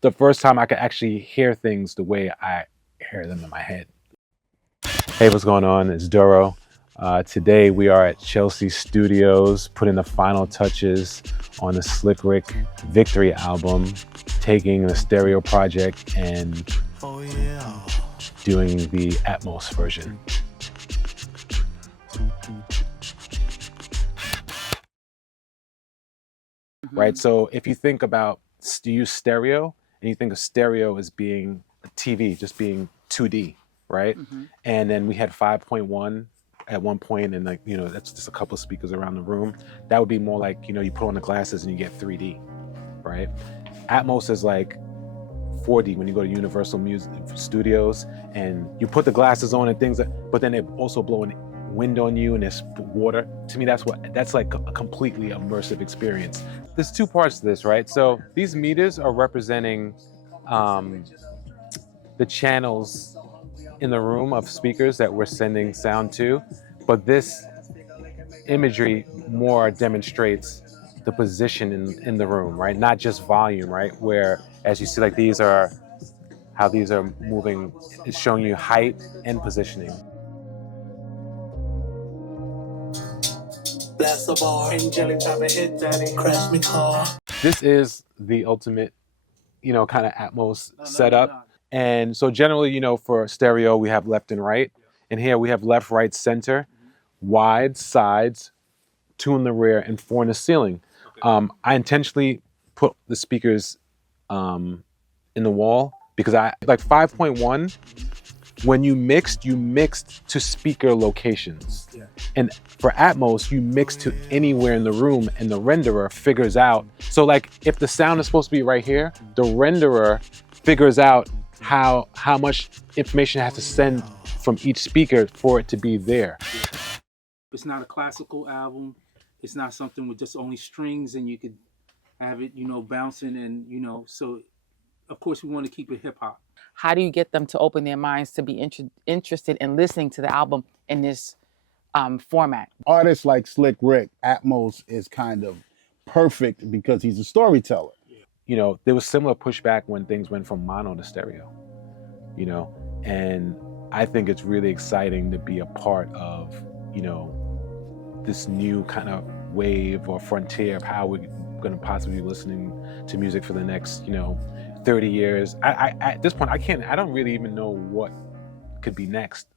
the first time I could actually hear things the way I hear them in my head. Hey, what's going on? It's Duro. Today we are at Chelsea Studios putting the final touches on the Slick Rick Victory album, taking the stereo project and doing the Atmos version. Right? So if you think about use stereo and you think of stereo as being a TV, just being 2D, right? And then we had 5.1 at one point, and like, that's just a couple of speakers around the room. That would be more like, you put on the glasses and you get 3D, right? Atmos is like 4D when you go to Universal Music Studios and you put the glasses on and things, but then they also blow a wind on you and there's water. To me, that's like a completely immersive experience. There's two parts to this, right? So these meters are representing the channels in the room of speakers that we're sending sound to, but this imagery more demonstrates the position in the room, right? Not just volume, right? Where, as you see, like how these are moving, it's showing you height and positioning. This is the ultimate, kind of Atmos setup. And so generally, for stereo, we have left and right. And here we have left, right, center, wide, sides, 2 in the rear, and 4 in the ceiling. I intentionally put the speakers in the wall because I like 5.1. When you mixed to speaker locations. Yeah. And for Atmos, you mix to anywhere in the room and the renderer figures out. So like if the sound is supposed to be right here, the renderer figures out how much information it has to send from each speaker for it to be there. It's not a classical album. It's not something with just only strings and you could have it, bouncing and, so of course we want to keep it hip hop. How do you get them to open their minds to be interested in listening to the album in this format? Artists like Slick Rick, Atmos is kind of perfect because he's a storyteller. There was similar pushback when things went from mono to stereo, and I think it's really exciting to be a part of, this new kind of wave or frontier of how we're going to possibly be listening to music for the next, 30 years. At this point, I don't really even know what could be next.